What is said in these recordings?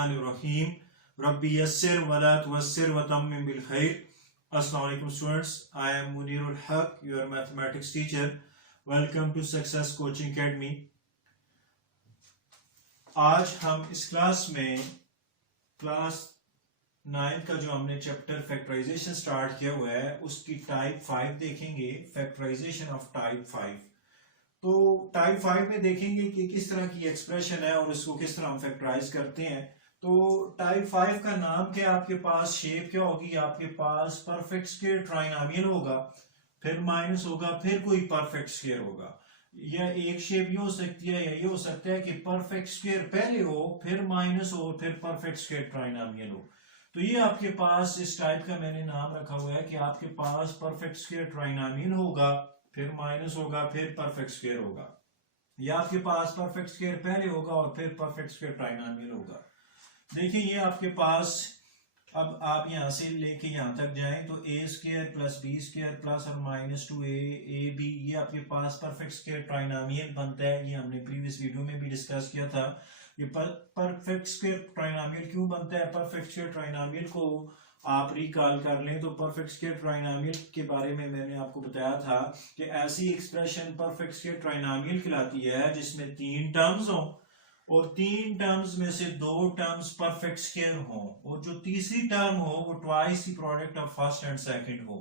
बिस्मिल्लाहिर्रहमानिर्रहीम रब्बी यस्सिर वला तुअस्सिर व तम्मिम बिल खैर। अस्सलाम वालेकुम students, I am Munirul Haq, your mathematics teacher. Welcome to Success Coaching Academy. आज हम इस क्लास में क्लास 9 का जो हमने चैप्टर फैक्टराइजेशन स्टार्ट किया हुआ है उसकी टाइप 5 देखेंगे, फैक्टराइजेशन ऑफ टाइप 5। तो टाइप 5 में देखेंगे कि किस तरह की एक्सप्रेशन है और उसको किस तरह हम फैक्टराइज करते हैं। तो टाइप 5 का नाम क्या, आपके पास शेप क्या होगी, आपके पास परफेक्ट स्क्वायर ट्राइनोमियल होगा, फिर माइनस होगा, फिर कोई परफेक्ट स्क्वायर होगा। या एक शेप ये हो सकती है या ये हो सकता है कि परफेक्ट स्क्वायर पहले हो, फिर माइनस हो, फिर परफेक्ट स्क्वायर ट्राइनोमियल हो। तो ये आपके पास इस टाइप का मैंने नाम रखा हुआ है कि आपके पास परफेक्ट स्क्वायर ट्राइनोमियल होगा, फिर माइनस होगा, फिर परफेक्ट स्क्वायर होगा, या आपके पास परफेक्ट स्क्वायर पहले होगा और फिर परफेक्ट स्क्वायर ट्राइनोमियल होगा। देखिए ये आपके पास, अब आप यहां से लेके यहां तक जाएं तो a square plus b square plus और माइनस 2a b, ये आपके पास परफेक्ट स्क्वायर ट्राइनोमियल बनता है। ये हमने प्रीवियस वीडियो में भी डिस्कस किया था। ये परफेक्ट स्क्वायर ट्राइनोमियल क्यों बनता है, परफेक्ट स्क्वायर ट्राइनोमियल को आप रिकॉल कर लें तो परफेक्ट स्क्वायर ट्राइनोमियल के बारे में मैंने आपको बताया था कि ऐसी एक्सप्रेशन परफेक्ट स्क्वायर ट्राइनोमियल कहलाती है जिसमें 3 टर्म्स हो और 3 टर्म्स में से 2 टर्म्स परफेक्ट स्क्वायर हो और जो तीसरी टर्म हो वो twice the product of first and second हो।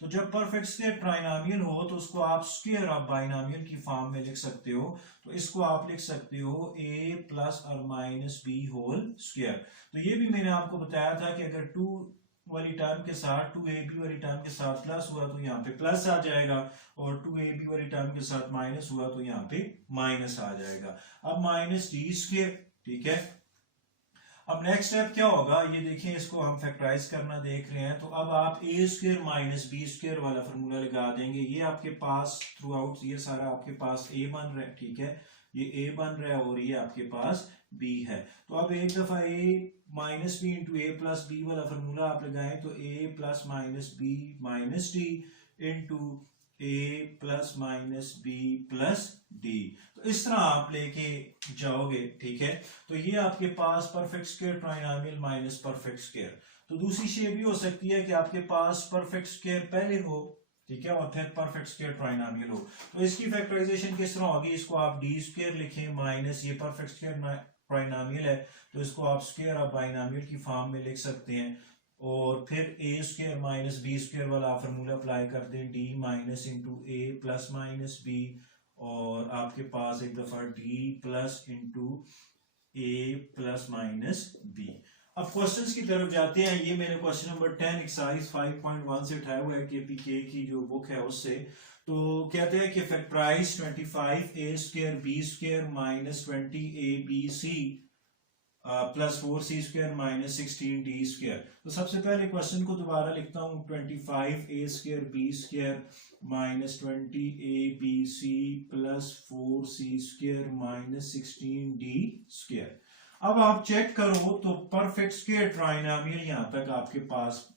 तो जब परफेक्ट स्क्वायर ट्राइनोमियल हो तो उसको आप स्क्वायर ऑफ बाइनोमियल की फॉर्म में लिख सकते हो। तो इसको आप लिख सकते हो a प्लस और माइनस b होल स्क्वायर। तो ये भी मैंने आपको बताया था कि अगर 2 वाली टर्म के साथ 2ab वाली टर्म के साथ प्लस हुआ तो यहाँ पे प्लस आ जाएगा और 2ab वाली टर्म के साथ माइनस हुआ तो यहाँ पे माइनस आ जाएगा। अब माइनस डी स्क्वायर, ठीक है। अब नेक्स्ट स्टेप क्या होगा, ये देखिए, इसको हम फैक्टराइज करना देख रहे हैं। तो अब आप ए स्क्वायर माइनस बी स्क्वायर वाला फॉर्मूला लगा देंगे। ये आपके पास थ्रू आउट ये सारा आपके पास ए बन रहा है, ठीक है, ये ए बन रहा है और ये आपके पास बी है। तो अब एक दफा a minus b into a plus b वाला फॉर्मूला आप लगाएं तो a plus minus b minus d into a plus minus b plus d. तो इस तरह आप लेके जाओगे, ठीक है। तो ये आपके पास perfect square trinomial minus perfect square. तो दूसरी शेप भी हो सकती है कि आपके पास परफेक्ट स्क्वायर पहले हो, ठीक है, और फिर परफेक्ट स्क्वायर ट्राइनोमियल हो। तो इसकी फैक्टराइजेशन किस तरह होगी, इसको आप डी स्क्वायर लिखें माइनस ये परफेक्ट स्क्वायर ट्राइनोमियल है तो इसको आप स्क्वायर ऑफ बाइनोमियल की फॉर्म में लिख सकते हैं और फिर ए स्क्वायर माइनस बी स्क्वायर वाला फॉर्मूला अप्लाई कर दें, D minus into a plus minus B और आपके पास एक दफा D plus into a plus minus B. अब क्वेश्चंस की तरफ जाते हैं। ये मैंने क्वेश्चन नंबर 10 एक्सरसाइज 5.1 से उठाया हुआ है, केपीके की जो बुक है उससे। तो कहते हैं कि factorise 25a square b square minus 20abc plus 4c square minus 16d square. तो सबसे पहले क्वेश्चन को दोबारा लिखता हूँ, 25a square b square minus 20abc plus 4c square minus 16d square. अब आप चेक करो तो परफेक्ट स्क्वायर ट्राइनोमियल यहाँ तक आपके पास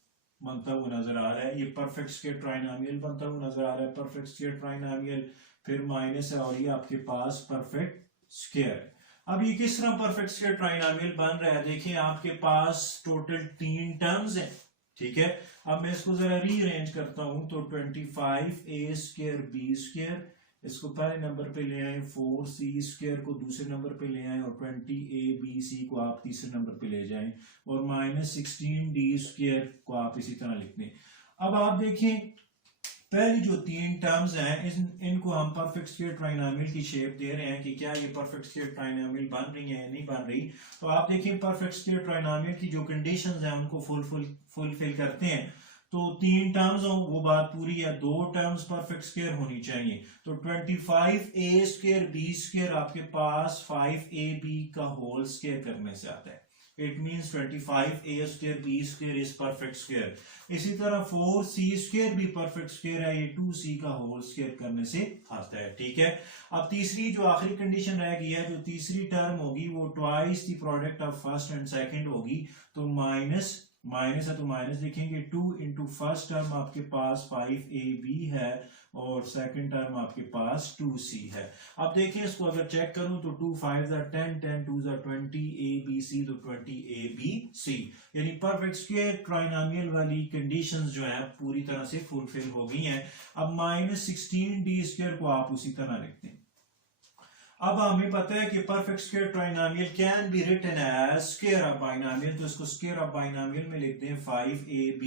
बनता हुआ नजर आ रहा है। ये परफेक्ट स्क्वायर ट्राइनोमियल बनता हुआ नजर आ रहा है, परफेक्ट स्क्वायर ट्राइनोमियल, फिर माइनस है और ये आपके पास परफेक्ट स्क्वायर है। अब ये किस तरह परफेक्ट स्क्वायर ट्राइनोमियल बन रहा है, देखिए आपके पास टोटल 3 टर्म्स हैं, ठीक है। अब मैं इसको जरा रीअरेंज करता हूं तो 25a स्क्वायर बी स्क्वायर, इसको पहले नंबर पे ले आए, 4c स्क्वायर को दूसरे नंबर पे ले आए और 20abc को आप तीसरे नंबर पे ले जाएं और माइनस 16d स्क्वायर को आप इसी तरह लिख दें। अब आप देखें पहली जो 3 टर्म्स हैं इनको हम परफेक्ट स्क्वायर ट्राइनोमियल की शेप दे रहे हैं कि क्या ये परफेक्ट स्क्वायर ट्राइनोमियल बन रही है या नहीं बन रही। तो आप देखें परफेक्ट स्क्वायर ट्राइनोमियल की जो कंडीशंस हैं उनको फुलफिल करते हैं। तो 3 टर्म्स हो वो बात पूरी है, 2 टर्म्स परफेक्ट स्क्वायर होनी चाहिए। तो 25a स्क्वायर बी स्क्वायर आपके पास 5ab का होल स्क्वायर करने से आता है। It means 25a square b square is perfect square. इसी तरह 4c स्क्वायर भी परफेक्ट स्क्वायर है, ये 2c का होल स्क्वायर करने से आता है, ठीक है। अब तीसरी जो आखिरी कंडीशन रह गई है, जो तीसरी टर्म होगी वो twice the product of first and second होगी। तो माइनस माइनस है तो माइनस लिखेंगे, 2 इंटू फर्स्ट टर्म आपके पास 5ab है और सेकंड टर्म आपके पास 2c है। अब देखिए इसको अगर चेक करूं तो 2 5 10 10 2 20 abc, तो 20 abc यानी परफेक्ट स्क्वायर ट्राइनोमियल वाली कंडीशंस जो है पूरी तरह से फुलफिल हो गई हैं। अब -16d² को आप उसी तरह लिखते हैं। अब हमें पता है कि perfect square trinomial can be written as square of binomial, तो इसको स्क्वायर ऑफ बाइनोमियल में लिखते हैं 5ab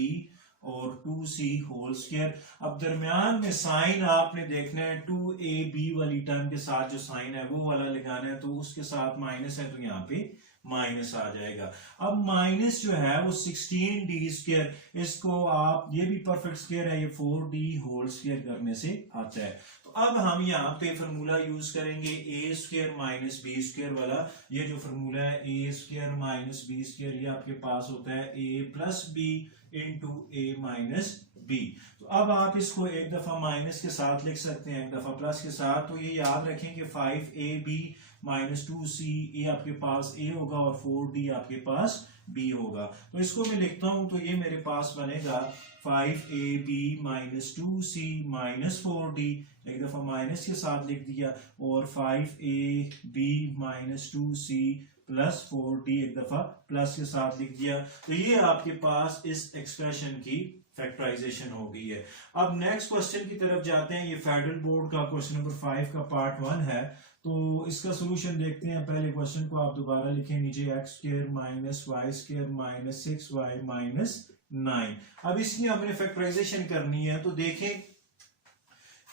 और 2c होल स्क्वायर। अब दरमियान में साइन आपने देखना है 2ab वाली टर्म के साथ जो साइन है वो वाला लगाना है, तो उसके साथ माइनस है तो यहाँ पे माइनस आ जाएगा। अब माइनस जो है वो 16d², इसको आप, ये भी परफेक्ट स्क्वायर है, ये 4d होल स्क्वायर करने से आता है। तो अब हम यहाँ पे फार्मूला यूज करेंगे a² माइनस b² वाला। ये जो फार्मूला है a² माइनस b², ये आपके पास होता है a plus b into a minus b। तो अब आप इसको एक दफा माइनस के साथ लिख सकते हैं, एक दफा प्लस के साथ। तो ये याद रखें कि 5ab माइनस 2c, ये आपके पास a होगा और 4d आपके पास b होगा। तो इसको मैं लिखता हूं तो ये मेरे पास बनेगा 5ab minus 2c minus 4d, एक दफा माइनस के साथ लिख दिया, और 5ab minus 2c plus 4d एक दफा प्लस के साथ लिख दिया। तो ये आपके पास इस एक्सप्रेशन की फैक्टराइजेशन हो गई है। अब नेक्स्ट क्वेश्चन की तरफ जाते हैं। ये फेडरल बोर्ड का क्वेश्चन नंबर 5 का पार्ट 1 है, तो इसका सोल्यूशन देखते हैं। पहले क्वेश्चन को आप दोबारा लिखें, नीचे x² minus y² minus 6y minus 9। अब इसकी हमने फैक्टराइजेशन करनी है, तो देखें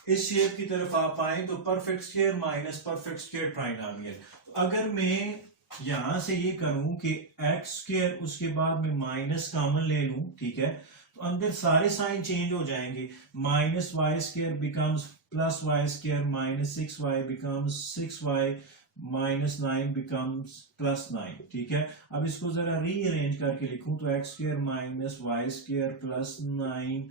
इस शेप की तरफ आप आए तो perfect square minus perfect square trinomial. अगर मैं यहां से ये करूं कि x² उसके बाद में माइनस कॉमन ले लूं, ठीक है, तो अंदर सारे साइन चेंज हो जाएंगे। Minus y² becomes plus y² minus 6y becomes 6y minus 9 becomes plus 9, ठीक है। अब इसको जरा रीअरेंज करके लिखूं तो x² minus y² plus 9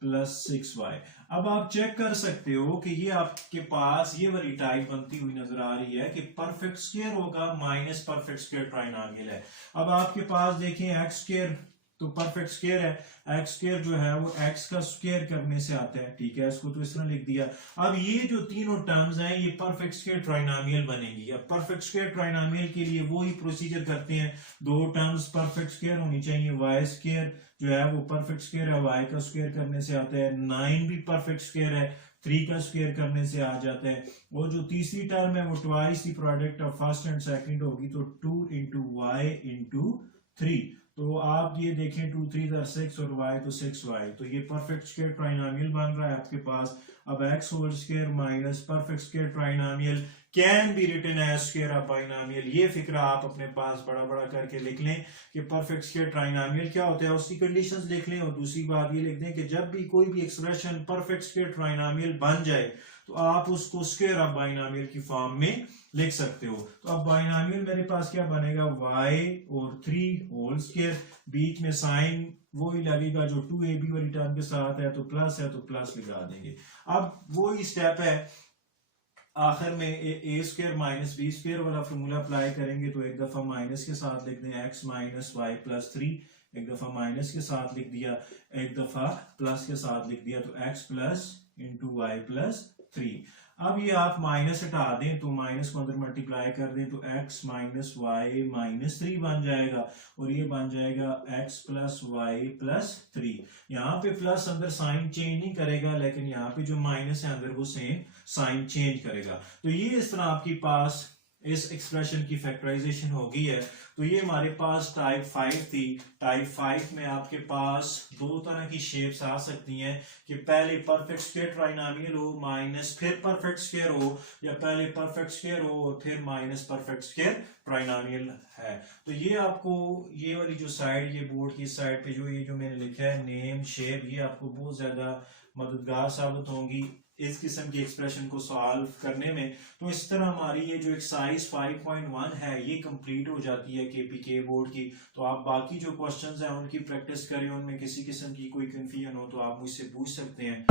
plus 6y। अब आप चेक कर सकते हो कि ये आपके पास ये वाली टाइप बनती हुई नजर आ रही है कि परफेक्ट स्क्वायर होगा माइनस परफेक्ट स्क्वायर ट्राइनोमियल है। अब आपके पास देखें x² तो परफेक्ट स्क्वायर है, x² जो है वो x का स्क्वायर करने से आता है, ठीक है, इसको तो इस तरह लिख दिया। अब ये जो तीनों टर्म्स हैं ये परफेक्ट स्क्वायर ट्राइनोमियल बनेगी। अब परफेक्ट स्क्वायर ट्राइनोमियल के लिए वो ही प्रोसीजर करते हैं, दो टर्म्स परफेक्ट स्क्वायर होनी चाहिए। y² जो है वो परफेक्ट स्क्वायर है, y का स्क्वायर करने से आता है। 9 भी परफेक्ट स्क्वायर है, 3 का स्क्वायर करने से आ जाता है। और जो तीसरी टर्म है वो twice the product of first and second होगी, तो 2 इंटू y इंटू 3। तो आप ये देखें 2 3 6 और y तो 6y, तो ये परफेक्ट स्क्वायर ट्राइनोमियल बन रहा है आपके पास। अब x whole square minus perfect square trinomial can be written as square of binomial. ये फिक्रा आप अपने पास बड़ा बड़ा करके लिख लें कि परफेक्ट स्क्वायर ट्राइनोमियल क्या होता है, उसकी कंडीशंस लिख लें। और दूसरी बात ये लिख दें कि जब भी कोई भी एक्सप्रेशन परफेक्ट स्क्वायर ट्राइनोमियल बन जाए तो आप उसको स्क्वायर ऑफ बाइनोमियल की फॉर्म में लिख सकते हो। तो अब बाइनोमियल मेरे पास क्या बनेगा, y और 3 होल स्क्वायर, बीच में साइन वो ही लगेगा जो 2ab वाली टर्म के साथ है, तो प्लस है तो प्लस लगा देंगे। अब वो ही स्टेप है, आखिर में a² माइनस b² वाला फॉर्मूला अप्लाई करेंगे, तो एक दफा माइनस के साथ लिख दें x माइनस y प्लस 3, एक दफा माइनस के साथ लिख दिया, एक दफा प्लस के साथ लिख दिया, तो x plus into y plus 3। अब ये आप माइनस हटा दें तो माइनस को अंदर मल्टीप्लाई कर दें तो x माइनस y माइनस 3 बन जाएगा, और ये बन जाएगा x प्लस y प्लस 3। यहाँ पे प्लस अंदर साइन चेंज नहीं करेगा, लेकिन यहाँ पे जो माइनस है अंदर वो सेम साइन चेंज करेगा। तो ये इस तरह आपके पास इस एक्सप्रेशन की फैक्टराइजेशन हो गई है। तो ये हमारे पास टाइप 5 थी। टाइप 5 में आपके पास दो तरह की शेप्स आ सकती हैं कि पहले परफेक्ट स्क्वायर ट्राइनोमियल हो माइनस फिर परफेक्ट स्क्वायर हो, या पहले परफेक्ट स्क्वायर हो और फिर माइनस परफेक्ट स्क्वायर ट्राइनोमियल है। तो ये आपको ये वाली जो साइड, ये बोर्ड की साइड पे जो ये जो मैंने लिखा है नेम शेप, ये आपको बहुत ज्यादा मददगार साबित होंगी इस किस्म की एक्सप्रेशन को सॉल्व करने में। तो इस तरह हमारी ये जो एक्सरसाइज 5.1 है ये कंप्लीट हो जाती है केपीके बोर्ड की। तो आप बाकी जो क्वेश्चंस हैं उनकी प्रैक्टिस करें, उनमें किसी किस्म की कोई कंफ्यूजन हो तो आप मुझसे पूछ सकते हैं।